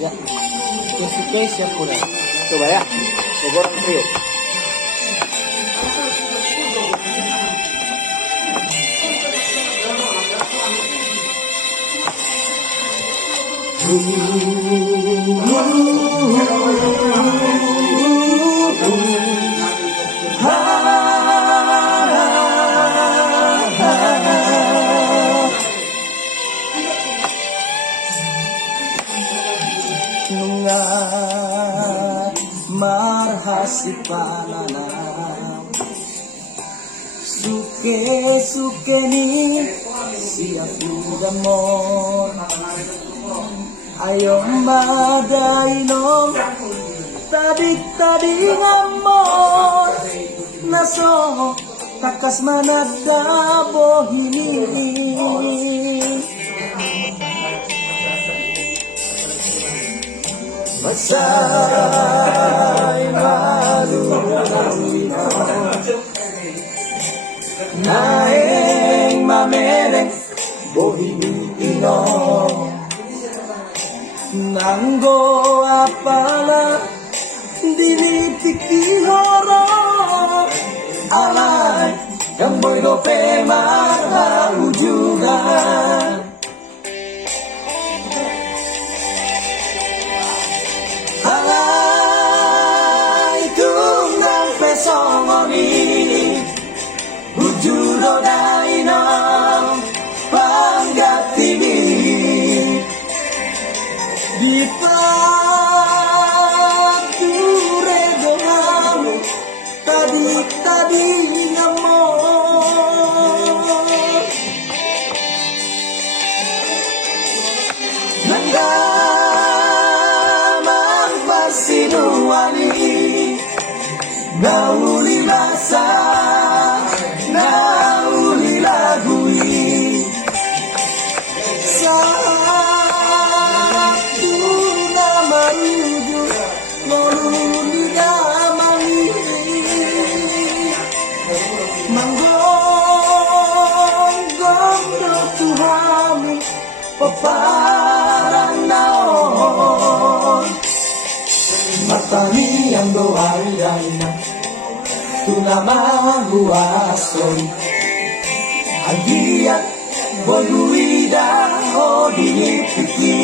Ya, suka siap udah. Coba ya, coba orang trio. Nunga marhasipanana suke ni siap udamon ayo badai no tadi ngamon naso kakas manada bohini Masay malu kawino naeng mamereng bohino nanggo apala dili pikihoro alay gamboy lope marahujugan alay tunang pesongoni hujudo daino panggatimi di pature doamu tadi ngamon nandamang pasinuani nauli masa nauli lagui satu nama rujuk noluni damani manggonggong do Tuhani peparang naon matani yang doa-doa tunamang huason agiat boluida o dinipiki